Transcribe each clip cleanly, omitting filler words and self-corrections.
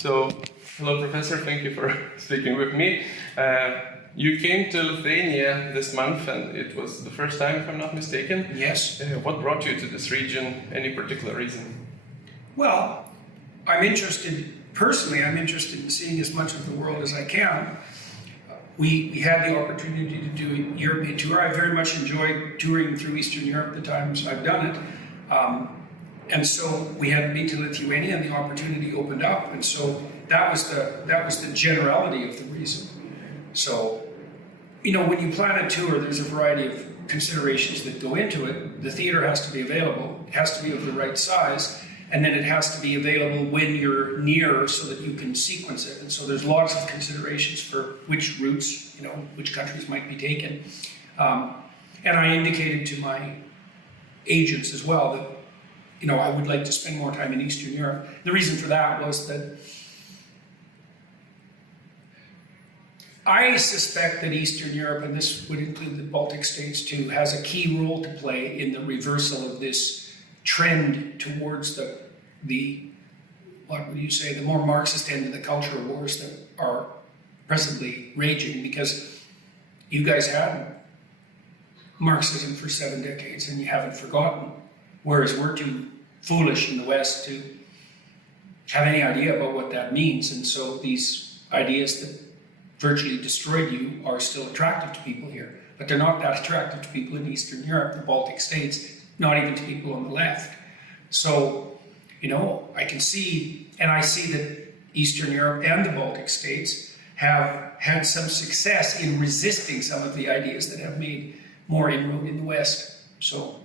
So, hello, Professor. Thank you for speaking with me. You came to Lithuania this month, and it was the first time, if I'm not mistaken. Yes. What brought you to this region? Any particular reason? Well, I'm interested in seeing as much of the world as I can. We had the opportunity to do a European tour. I very much enjoyed touring through Eastern Europe the times I've done it. And so we had been to Lithuania and the opportunity opened up. And so that was the generality of the reason. So, you know, when you plan a tour, there's a variety of considerations that go into it. The theater has to be available, it has to be of the right size, and then it has to be available when you're near so that you can sequence it. And so there's lots of considerations for which routes, you know, which countries might be taken. And I indicated to my agents as well that, you know, I would like to spend more time in Eastern Europe. The reason for that was that I suspect that Eastern Europe, and this would include the Baltic states too, has a key role to play in the reversal of this trend towards the what would you say, the more Marxist end of the cultural wars that are presently raging, because you guys had Marxism for 7 decades and you haven't forgotten, whereas we're too foolish in the West to have any idea about what that means. And so these ideas that virtually destroyed you are still attractive to people here, but they're not that attractive to people in Eastern Europe, the Baltic states, not even to people on the left. So, you know, I can see, and I see that Eastern Europe and the Baltic states have had some success in resisting some of the ideas that have made more inroad in the West. So,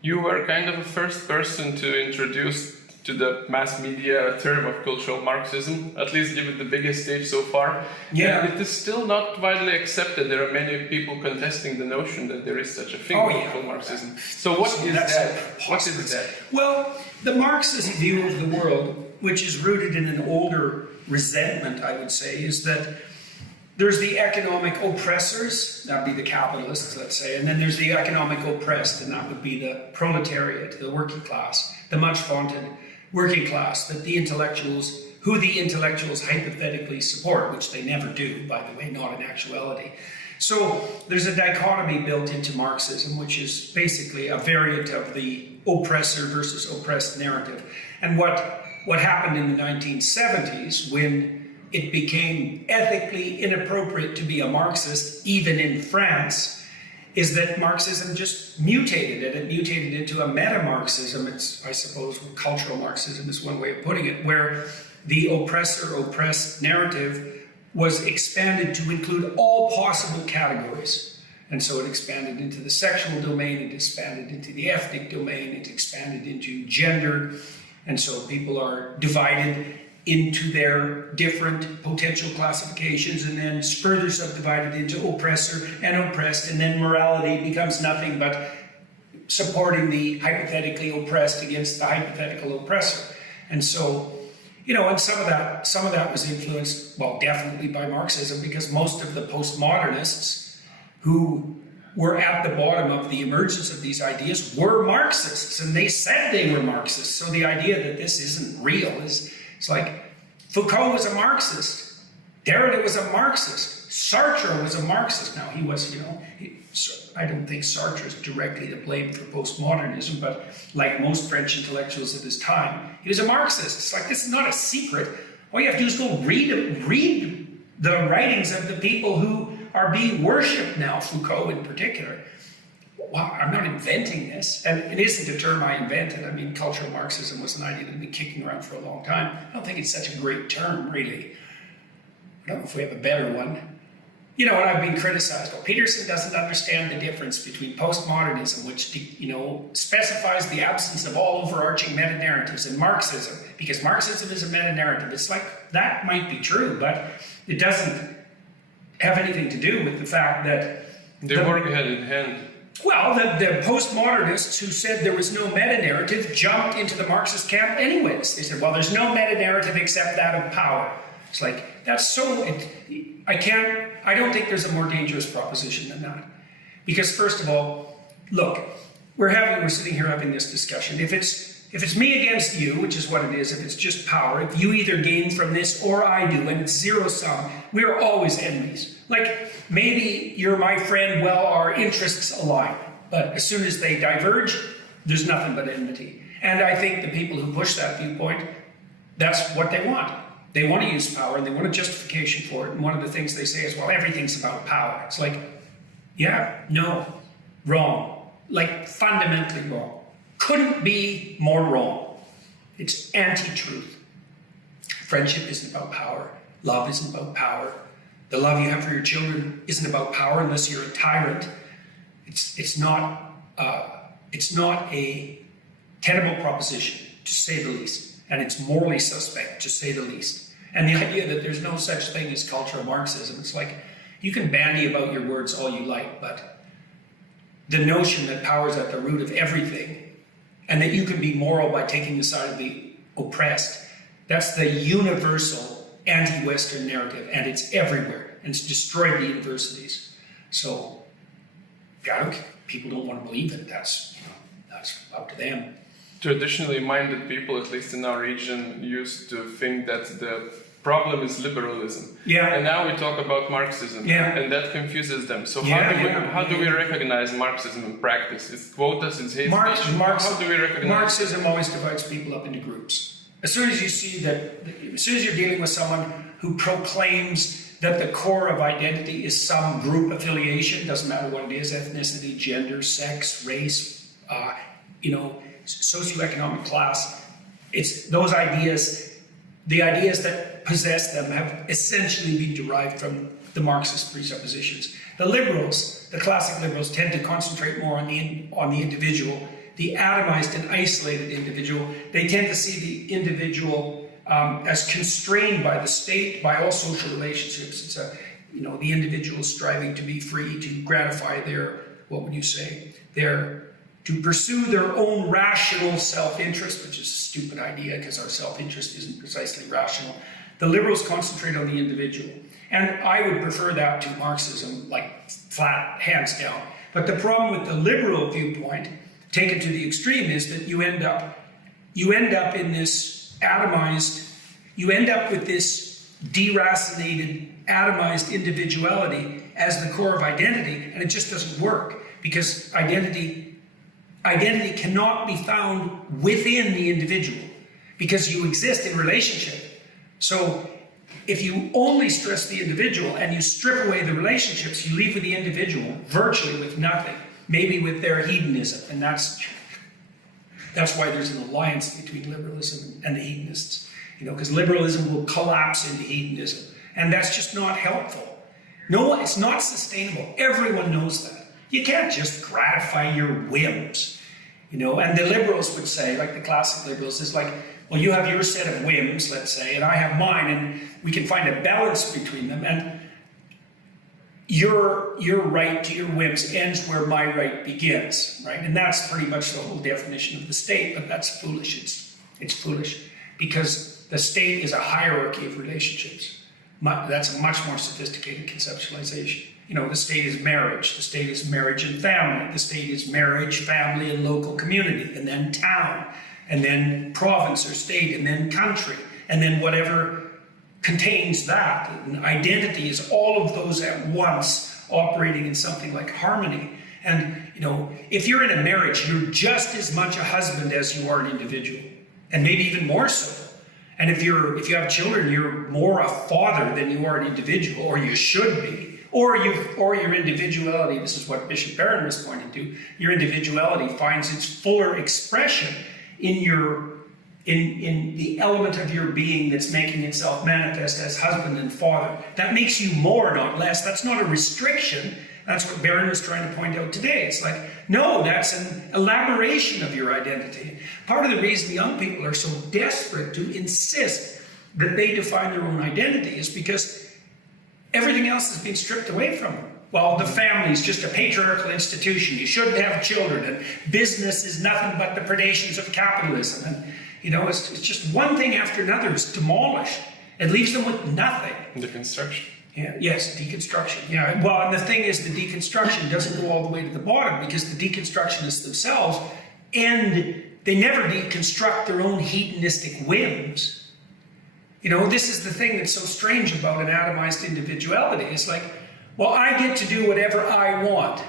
you were kind of the first person to introduce to the mass media term of cultural Marxism, at least give it the biggest stage so far. yeah. And it is still not widely accepted. There are many people contesting the notion that there is such a thing, cultural Marxism. So what is that? What is that? Well, the Marxist view of the world, which is rooted in an older resentment, I would say, is that there's the economic oppressors, that would be the capitalists, let's say, and then there's the economic oppressed, and that would be the proletariat, the working class, the much vaunted working class, that the intellectuals, who the intellectuals hypothetically support, which they never do, by the way, not in actuality. So there's a dichotomy built into Marxism, which is basically a variant of the oppressor versus oppressed narrative. And what happened in the 1970s, when it became ethically inappropriate to be a Marxist, even in France, is that Marxism just mutated, and it mutated into a meta-Marxism. It's, I suppose, cultural Marxism is one way of putting it, where the oppressor-oppressed narrative was expanded to include all possible categories. And so it expanded into the sexual domain, it expanded into the ethnic domain, it expanded into gender, and so people are divided into their different potential classifications, and then further subdivided into oppressor and oppressed, and then morality becomes nothing but supporting the hypothetically oppressed against the hypothetical oppressor. And so, you know, and some of that was influenced, well, definitely by Marxism, because most of the postmodernists who were at the bottom of the emergence of these ideas were Marxists, and they said they were Marxists. So the idea that this isn't real is, it's like Foucault was a Marxist, Derrida was a Marxist, Sartre was a Marxist. Now he was, you know, I don't think Sartre is directly to blame for postmodernism, but like most French intellectuals of his time, he was a Marxist. It's like, this is not a secret. All you have to do is go read the writings of the people who are being worshipped now, Foucault in particular. Wow, I'm not inventing this, and it isn't a term I invented. I mean, cultural Marxism was an idea that had been kicking around for a long time. I don't think it's such a great term, really. I don't know if we have a better one. You know, and I've been criticized. Well, Peterson doesn't understand the difference between postmodernism, which, you know, specifies the absence of all overarching meta-narratives, and Marxism, because Marxism is a meta-narrative. It's like, that might be true, but it doesn't have anything to do with the fact that they work hand in hand. Well, the postmodernists who said there was no meta-narrative jumped into the Marxist camp anyways. They said, well, there's no meta-narrative except that of power. It's like, that's so, I don't think there's a more dangerous proposition than that. Because first of all, look, we're sitting here having this discussion. If if it's me against you, which is what it is, if it's just power, if you either gain from this or I do, and it's zero sum, we're always enemies. Like, maybe you're my friend, well, our interests align, but as soon as they diverge, there's nothing but enmity. And I think the people who push that viewpoint, that's what they want. They want to use power, and they want a justification for it, and one of the things they say is, well, everything's about power. It's like, yeah, no, wrong. Like, fundamentally wrong. Couldn't be more wrong. It's anti-truth. Friendship isn't about power. Love isn't about power. The love you have for your children isn't about power unless you're a tyrant. It's not a tenable proposition, to say the least. And it's morally suspect, to say the least. And the idea that there's no such thing as cultural Marxism, it's like, you can bandy about your words all you like, but the notion that power is at the root of everything, and that you can be moral by taking the side of the oppressed, that's the universal anti-Western narrative, and it's everywhere, and it's destroyed the universities. So, people don't want to believe it, that's up to them. Traditionally minded people, at least in our region, used to think that the problem is liberalism. Yeah. And now we talk about Marxism, yeah. and that confuses them. So how do we recognize Marxism in practice? It's quotas, it's hate speech. How do we recognize? Marxism always divides people up into groups. As soon as you see that, as soon as you're dealing with someone who proclaims that the core of identity is some group affiliation, doesn't matter what it is, ethnicity, gender, sex, race, socioeconomic class, it's those ideas, the ideas that possess them have essentially been derived from the Marxist presuppositions. The liberals, the classic liberals, tend to concentrate more on the individual, the atomized and isolated individual. They tend to see the individual as constrained by the state, by all social relationships. It's the individual striving to be free, to gratify their, to pursue their own rational self-interest, which is a stupid idea because our self-interest isn't precisely rational. The liberals concentrate on the individual. And I would prefer that to Marxism, like flat, hands down. But the problem with the liberal viewpoint, taken to the extreme, is that you end up in this atomized, you end up with this deracinated, atomized individuality as the core of identity, and it just doesn't work, because identity cannot be found within the individual, because you exist in relationship. So if you only stress the individual and you strip away the relationships, you leave with the individual virtually with nothing, maybe with their hedonism. And that's why there's an alliance between liberalism and the hedonists, because liberalism will collapse into hedonism. And that's just not helpful. No, it's not sustainable. Everyone knows that. You can't just gratify your whims, and the liberals would say, like the classic liberals, is like, well, you have your set of whims, let's say, and I have mine, and we can find a balance between them, and your right to your whims ends where my right begins, right? And that's pretty much the whole definition of the state, but that's foolish. It's foolish, because the state is a hierarchy of relationships. That's a much more sophisticated conceptualization. The state is marriage. The state is marriage and family. The state is marriage, family, and local community, and then town, and then province or state, and then country, and then whatever contains that. And identity is all of those at once operating in something like harmony. And, if you're in a marriage, you're just as much a husband as you are an individual, and maybe even more so. And if you have children, you're more a father than you are an individual, or you should be. Or your individuality, this is what Bishop Barron was pointing to, your individuality finds its fuller expression in the element of your being that's making itself manifest as husband and father. That makes you more, not less. That's not a restriction. That's what Barron was trying to point out today. It's like, no, that's an elaboration of your identity. Part of the reason young people are so desperate to insist that they define their own identity is because everything else has been stripped away from them. Well, the family is just a patriarchal institution. You shouldn't have children, and business is nothing but the predations of capitalism. And, it's just one thing after another is demolished. It leaves them with nothing. Deconstruction. Yeah, yes, deconstruction. Yeah, well, and the thing is, the deconstruction doesn't go all the way to the bottom, because the deconstructionists themselves end they never deconstruct their own hedonistic whims. You know, this is the thing that's so strange about an atomized individuality. It's like, well, I get to do whatever I want.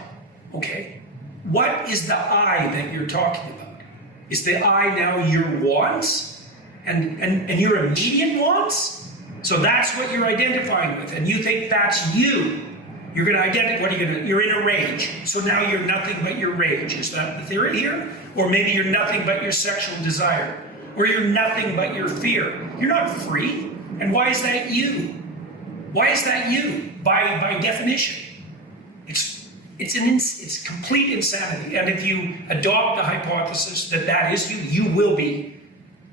Okay, what is the I that you're talking about? Is the I now your wants and your immediate wants? So that's what you're identifying with, and you think that's you. You're going to identify, what are you going to, you're in a rage. So now you're nothing but your rage. Is that the theory here? Or maybe you're nothing but your sexual desire. Or you're nothing but your fear. You're not free. And why is that you? Why is that you? By definition. It's complete insanity. And if you adopt the hypothesis that that is you,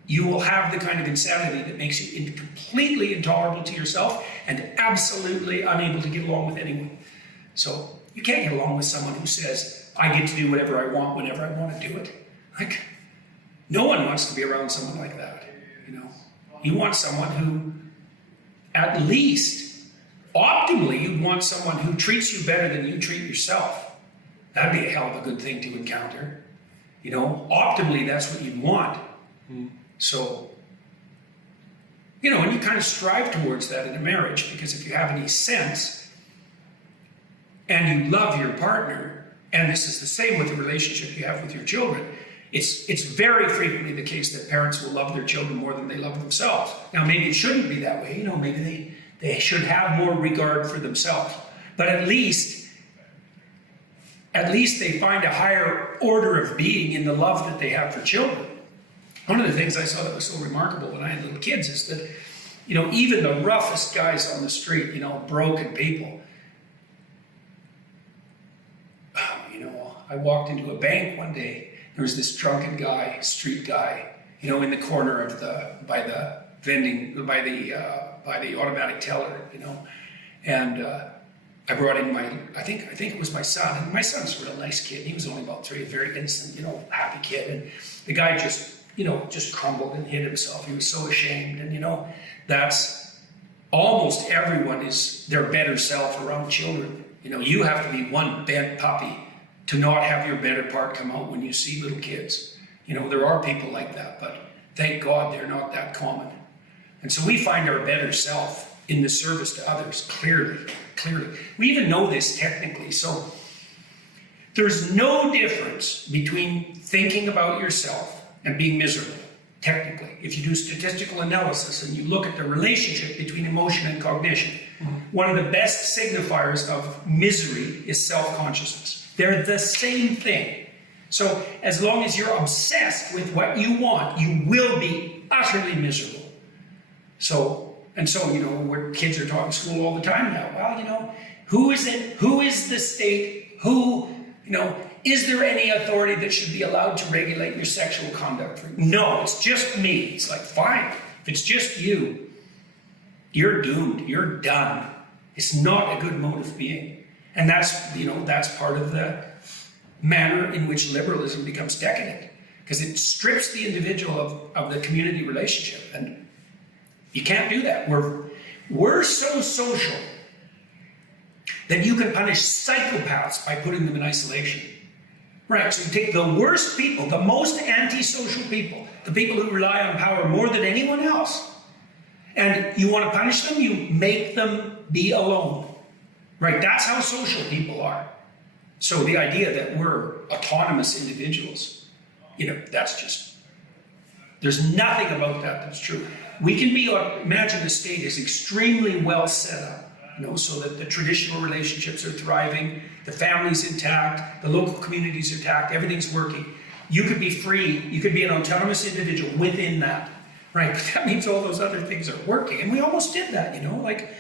you will have the kind of insanity that makes you completely intolerable to yourself and absolutely unable to get along with anyone. So you can't get along with someone who says, I get to do whatever I want whenever I want to do it. Like, no one wants to be around someone like that, you know. You want someone who, at least, optimally, you'd want someone who treats you better than you treat yourself. That'd be a hell of a good thing to encounter. You know, optimally, that's what you'd want. So, you know, and you kind of strive towards that in a marriage, because if you have any sense and you love your partner, and this is the same with the relationship you have with your children, it's very frequently the case that parents will love their children more than they love themselves. Now, maybe it shouldn't be that way. You know, maybe they should have more regard for themselves. But at least they find a higher order of being in the love that they have for children. One of the things I saw that was so remarkable when I had little kids is that, you know, even the roughest guys on the street, you know, broken people. You know, I walked into a bank one day. There was this drunken guy, street guy, you know, in the corner of by the automatic teller, you know, and I brought in I think it was my son, and my son's a real nice kid. He was only about 3, a very innocent, you know, happy kid, and the guy just crumbled and hit himself. He was so ashamed, and you know, that's almost everyone is their better self around children. You know, you have to be one bent puppy to not have your better part come out when you see little kids. You know, there are people like that, but thank God they're not that common. And so we find our better self in the service to others, clearly. We even know this technically. So there's no difference between thinking about yourself and being miserable, technically. If you do statistical analysis and you look at the relationship between emotion and cognition, one of the best signifiers of misery is self-consciousness. They're the same thing. So as long as you're obsessed with what you want, you will be utterly miserable. So, you know, where kids are taught in school all the time now, well, you know, who is it? Who is the state? Who, you know, is there any authority that should be allowed to regulate your sexual conduct? No, it's just me. It's like, fine. If it's just you, you're doomed. You're done. It's not a good mode of being. And that's, you know, that's part of the manner in which liberalism becomes decadent, because it strips the individual of the community relationship, and you can't do that. We're so social that you can punish psychopaths by putting them in isolation. Right, so you take the worst people, the most antisocial people, the people who rely on power more than anyone else, and you want to punish them, you make them be alone. Right, that's how social people are. So the idea that we're autonomous individuals, you know, that's just, there's nothing about that that's true. We can be, imagine the state is extremely well set up, you know, so that the traditional relationships are thriving, the family's intact, the local community's intact, everything's working. You could be free, you could be an autonomous individual within that, right? But that means all those other things are working. And we almost did that, you know, like,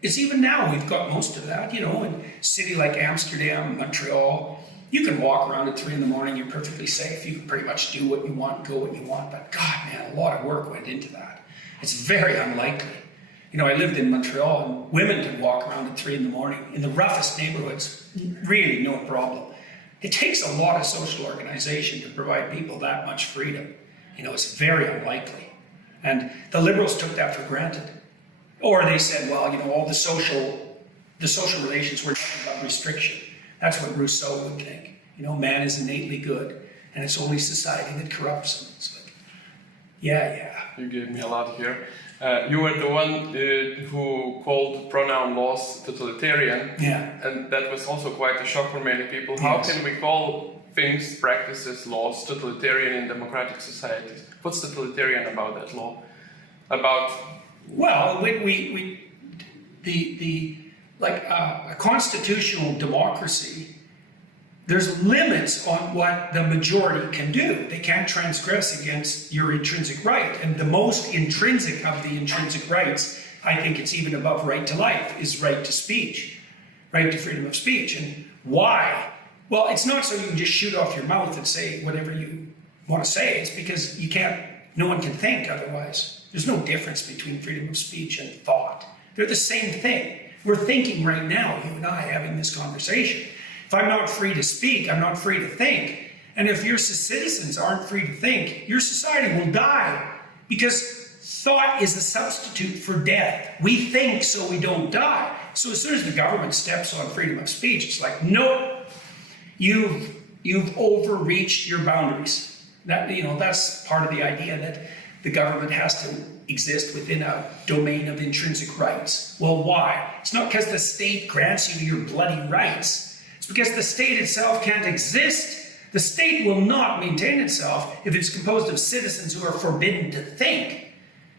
it's even now, we've got most of that, you know, in a city like Amsterdam, Montreal, you can walk around at 3 in the morning, you're perfectly safe, you can pretty much do what you want, go what you want, but God, man, a lot of work went into that. It's very unlikely. You know, I lived in Montreal, and women could walk around at 3 in the morning in the roughest neighborhoods, really no problem. It takes a lot of social organization to provide people that much freedom. You know, it's very unlikely. And the liberals took that for granted. Or they said, well, you know, all the social relations were nothing but restriction. That's what Rousseau would think. You know, man is innately good. and it's only society that corrupts them. It's like, yeah. You gave me a lot here. You were the one who called pronoun laws totalitarian, and that was also quite a shock for many people. Yes. How can we call things, practices, laws totalitarian in democratic societies? What's totalitarian about that law? Well, a constitutional democracy, there's limits on what the majority can do. They can't transgress against your intrinsic right. And the most intrinsic of the intrinsic rights, I think it's even above right to life, is right to speech, right to freedom of speech. And why? Well, it's not so you can just shoot off your mouth and say whatever you want to say. It's because no one can think otherwise. There's no difference between freedom of speech and thought. They're the same thing. We're thinking right now, you and I, having this conversation. If I'm not free to speak, I'm not free to think. And if your citizens aren't free to think, your society will die. Because thought is a substitute for death. We think so we don't die. So as soon as the government steps on freedom of speech, it's like, nope, you've overreached your boundaries. That's part of the idea that the government has to exist within a domain of intrinsic rights. Well, why? It's not because the state grants you your bloody rights. It's because the state itself can't exist. The state will not maintain itself if it's composed of citizens who are forbidden to think.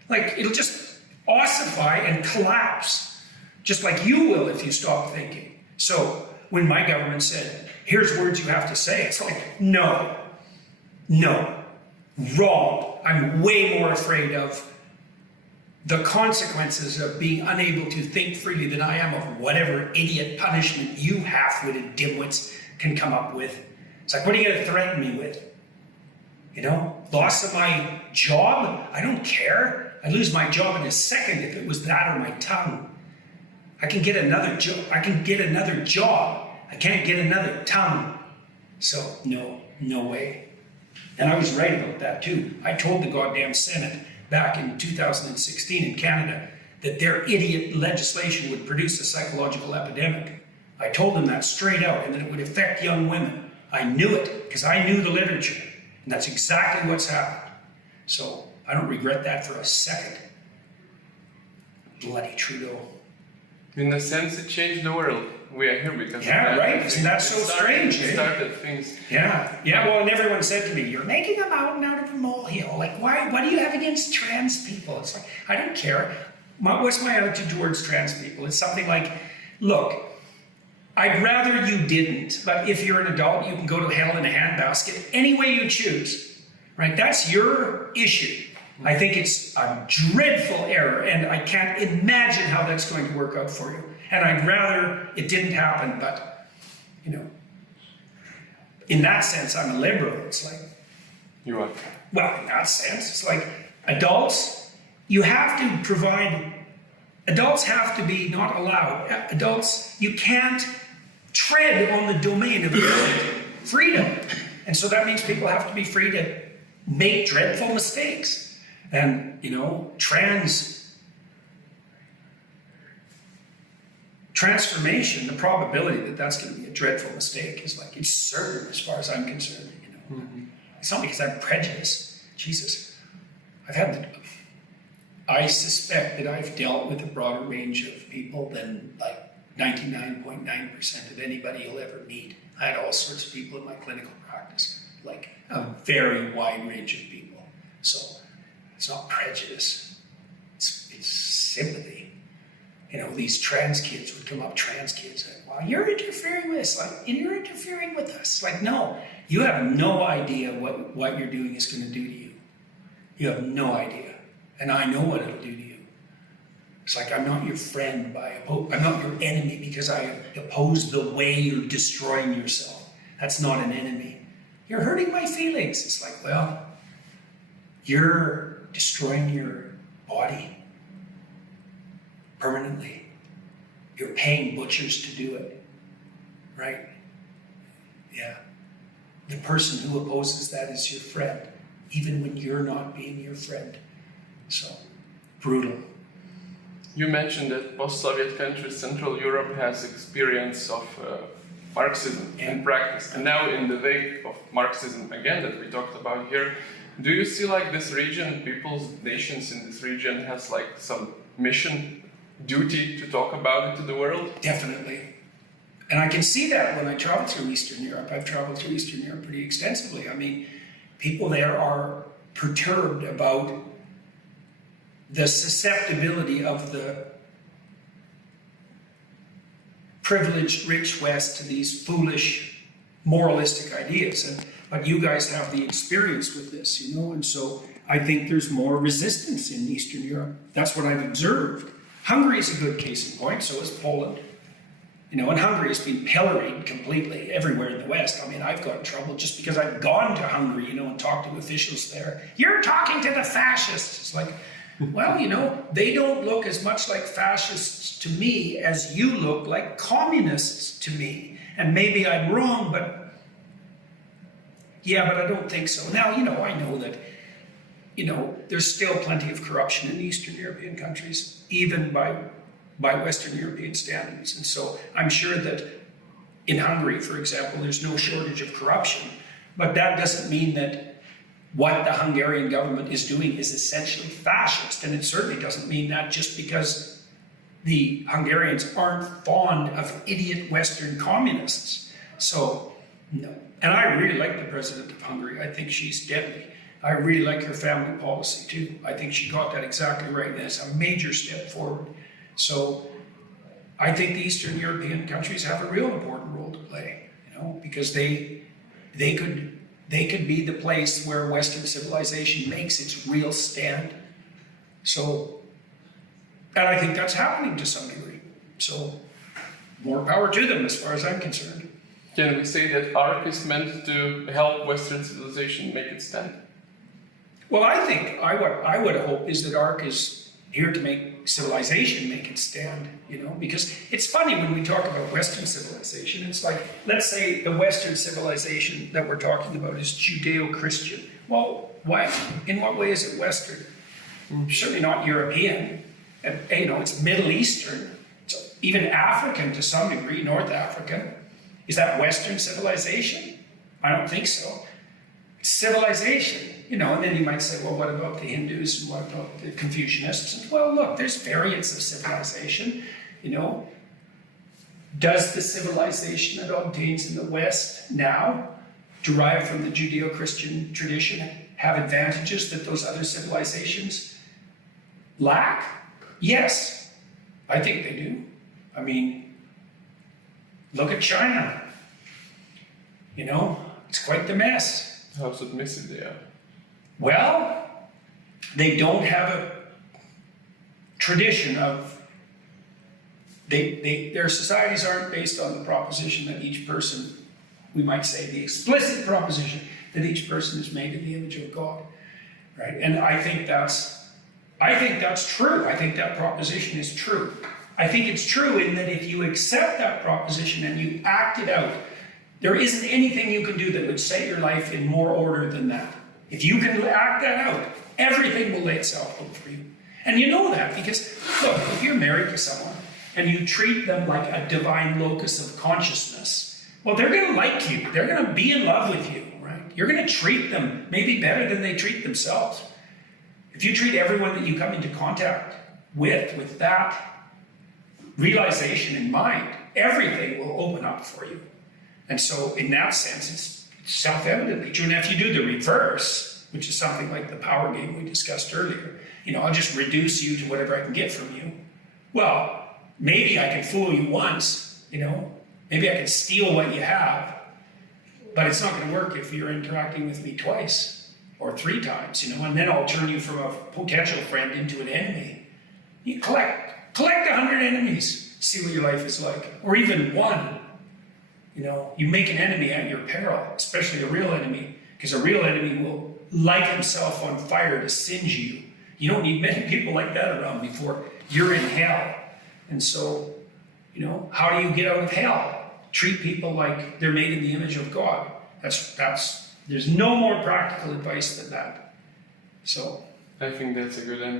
Like, it'll just ossify and collapse, just like you will if you stop thinking. So, when my government said, here's words you have to say, it's like, no, wrong. I'm way more afraid of the consequences of being unable to think freely than I am of whatever idiot punishment you half-witted dimwits can come up with. It's like, what are you going to threaten me with? Loss of my job? I don't care. I'd lose my job in a second if it was that or my tongue. I can get another job. I can't get another tongue. So, no way. And I was right about that too. I told the goddamn Senate back in 2016 in Canada that their idiot legislation would produce a psychological epidemic. I told them that straight out, and that it would affect young women. I knew it, because I knew the literature. And that's exactly what's happened. So, I don't regret that for a second. Bloody Trudeau. In a sense, it changed the world. We are here because right. Isn't that so strange? It started things. Yeah. Well, and everyone said to me, "You're making a mountain out of a molehill. Like, why? What do you have against trans people?" It's like, I don't care. What's my attitude towards trans people? It's something like, look, I'd rather you didn't, but if you're an adult, you can go to hell in a handbasket any way you choose. Right? That's your issue. I think it's a dreadful error, and I can't imagine how that's going to work out for you. And I'd rather it didn't happen, but, in that sense, I'm a liberal. It's like... You are? Well, in that sense, it's like adults, you have to provide... Adults have to be not allowed. Adults, you can't tread on the domain of your freedom. And so that means people have to be free to make dreadful mistakes. And, transformation, the probability that that's going to be a dreadful mistake is like, it's certain as far as I'm concerned, Mm-hmm. It's not because I'm prejudiced. Jesus. I suspect that I've dealt with a broader range of people than like 99.9% of anybody you'll ever meet. I had all sorts of people in my clinical practice, like a very wide range of people. So it's not prejudice, it's sympathy. These trans kids would come up, and, well, you're interfering with us, and you're interfering with us. Like, no, you have no idea what you're doing is going to do to you. You have no idea. And I know what it'll do to you. It's like, I'm not your friend I'm not your enemy because I oppose the way you're destroying yourself. That's not an enemy. You're hurting my feelings. It's like, well, you're destroying your body permanently. You're paying butchers to do it, right? Yeah. The person who opposes that is your friend, even when you're not being your friend. So, brutal. You mentioned that post-Soviet countries, Central Europe has experience of Marxism in practice. And now in the wake of Marxism again that we talked about here, do you see like this region, peoples, nations in this region has like some mission, duty to talk about it to the world? Definitely. And I can see that when I travel through Eastern Europe. I've traveled through Eastern Europe pretty extensively. I mean, people there are perturbed about the susceptibility of the privileged rich West to these foolish moralistic ideas. But you guys have the experience with this, you know, and so I think there's more resistance in Eastern Europe. That's what I've observed. Hungary is a good case in point, so is Poland. You know, and Hungary has been pilloried completely everywhere in the West. I mean, I've got in trouble just because I've gone to Hungary, you know, and talked to officials there. You're talking to the fascists. It's like, well, you know, they don't look as much like fascists to me as you look like communists to me. And maybe I'm wrong, but yeah, but I don't think so. Now, you know, I know that, you know, there's still plenty of corruption in Eastern European countries, even by Western European standards. And so I'm sure that in Hungary, for example, there's no shortage of corruption, but that doesn't mean that what the Hungarian government is doing is essentially fascist. And it certainly doesn't mean that just because the Hungarians aren't fond of idiot Western communists. So, no. And I really like the president of Hungary. I think she's deadly. I really like her family policy too. I think she got that exactly right. And it's a major step forward. So I think the Eastern European countries have a real important role to play, you know, because they could be the place where Western civilization makes its real stand. So, and I think that's happening to some degree. So more power to them as far as I'm concerned. Can we say that ARC is meant to help Western civilization make its stand? Well, I think I would hope is that ARC is here to make civilization make its stand, you know, because it's funny when we talk about Western civilization, it's like, let's say the Western civilization that we're talking about is Judeo-Christian. Well, why? In what way is it Western? Certainly not European. And, you know, it's Middle Eastern, it's even African to some degree, North African. Is that Western civilization? I don't think so. It's civilization. You know, and then you might say, well, what about the Hindus and what about the Confucianists? And, well, look, there's variants of civilization, you know. Does the civilization that obtains in the West now, derived from the Judeo-Christian tradition, have advantages that those other civilizations lack? Yes, I think they do. I mean, look at China. You know, it's quite the mess. How submissive they are. Well, they don't have a tradition of, their societies aren't based on the proposition that each person, we might say the explicit proposition that each person is made in the image of God, right? And I think that's true. I think that proposition is true. I think it's true in that if you accept that proposition and you act it out, there isn't anything you can do that would set your life in more order than that. If you can act that out, everything will lay itself out for you. And you know that because, look, if you're married to someone and you treat them like a divine locus of consciousness, well, they're going to like you. They're going to be in love with you, right? You're going to treat them maybe better than they treat themselves. If you treat everyone that you come into contact with that realization in mind, everything will open up for you. And so in that sense, it's self-evidently true. And if you do the reverse, which is something like the power game we discussed earlier, you know, I'll just reduce you to whatever I can get from you. Well, maybe I can fool you once, you know, maybe I can steal what you have, but it's not going to work if you're interacting with me twice or 3 times, you know, and then I'll turn you from a potential friend into an enemy. You collect 100 enemies, see what your life is like, or even 1. You know, you make an enemy at your peril, especially a real enemy, because a real enemy will light himself on fire to singe you. You don't need many people like that around before you're in hell. And so, you know, how do you get out of hell? Treat people like they're made in the image of God. There's no more practical advice than that. So I think that's a good ending.